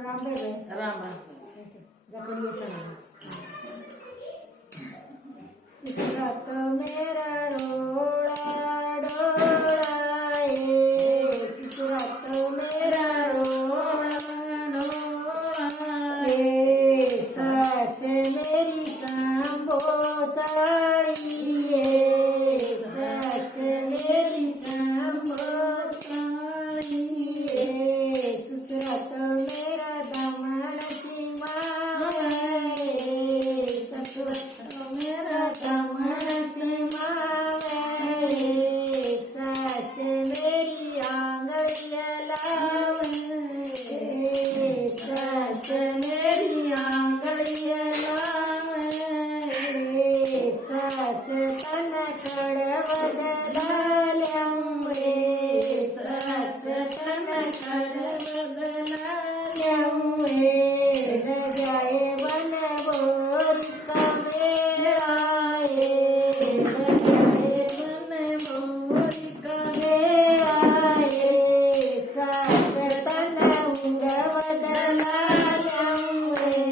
राम सुसरात मेरा डोळा डोळाए, सुसरात मेरा डोळा डोळाए, सास मेरी चांबोचाळीए, सास मेरी चांबोचाळीए, सुसरात मेरा दामणची मावळे, ससुरात मेरा दामणची मावळे, सास मेरी आंगळीया लावळे, सास मेरी आंगळीया लावळे, सास तन कडवद झाल्यामुळे, सास तन कडवद झाल्यामुळे, दर्याए वन बोरिका मेराए, दर्याए वन बोरिका मेराए, सास तन उंगवद झाल्यामुळे,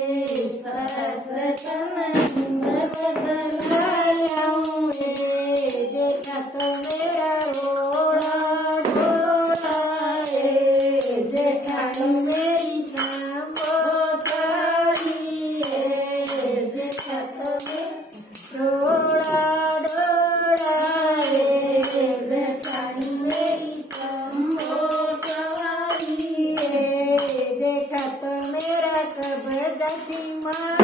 सास तन उंगवद झाल्यामुळे, जेठात मेरा डोळा डोळाए, जेठात मेरी चांबोचाळीए, जेठात मेरा डोळा डोळाए, जेठात मेरी चांबोचाळीए, जेठात मेरा कब्जाची माळ